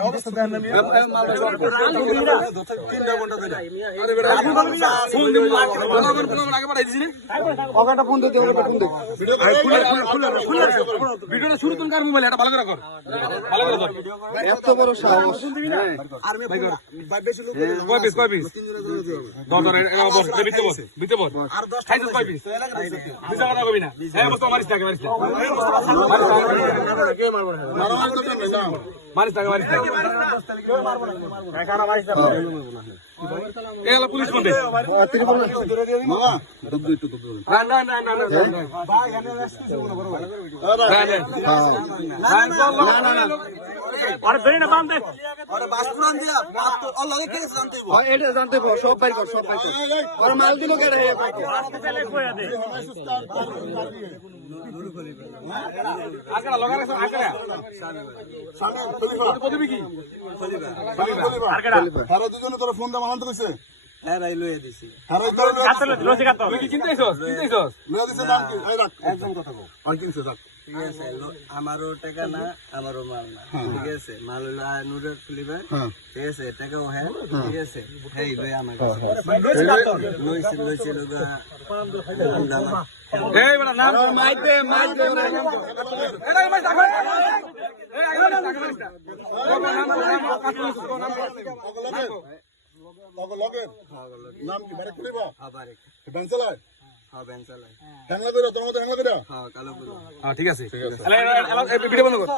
অবস্থা দেন না ভিডিওটা শুরু তুমি কার মোবাইল এটা ভালো করে কর ভালো করে ধর এত বড় সাহস আর্মি বেশি লোক কয় পিস দর দর বস বিতে বস আর 10 খাইছিস কয় পিস বিজা কথা কবি না এই অবস্থা মারিস থাকে মারিস কে মারবো না মারিস থাকে খানা মারিস না এলা পুলিশ কোন দেশ মামা দব্দু একটু দব্দু না ভাই এখানে আসছে বড় ভাই আরে ধরে না বাঁধ দে আরে বাসপুরান দিয়া আল্লাহ কে জানতে হইব এটা জানতে হইব সব বাইর কর আর মাল দিলো কে রে চলে কইয়া দে আগরা লগা রাখছ আগরা সামনে কতবি কি আগরা তারা দুজনে তোর ফোন দা মানতে কইছে হ্যাঁ রাই লইয়া দিছি হ্যাঁ রাই কাটলে লসে কাট তুই কি চিন্তাইছস লইয়া দিছে নাম কি এই রাখ একদম কথা কও আর কিনছে রাখ ঠিক আছে আমারও টাকা না আমারও মাল না ঠিক আছে মাল হলো নুরের খুলিবে ঠিক আছে টাকাও হ্যাঁ ঠিক আছে হেই লই আমার লইছে লগা এই বড় নাম মাইক দে এটা মাইক আগা এই আগা লগে নাম কি বারে খুলিবা হ্যাঁ বারে বেঞ্চালা হ্যাঁ বেঞ্চালা হ্যাংলা কইরা তোর মত হ্যাংলা কইরা হ্যাঁ কালো কইরা হ্যাঁ ঠিক আছে ভিডিও বন্ধ কর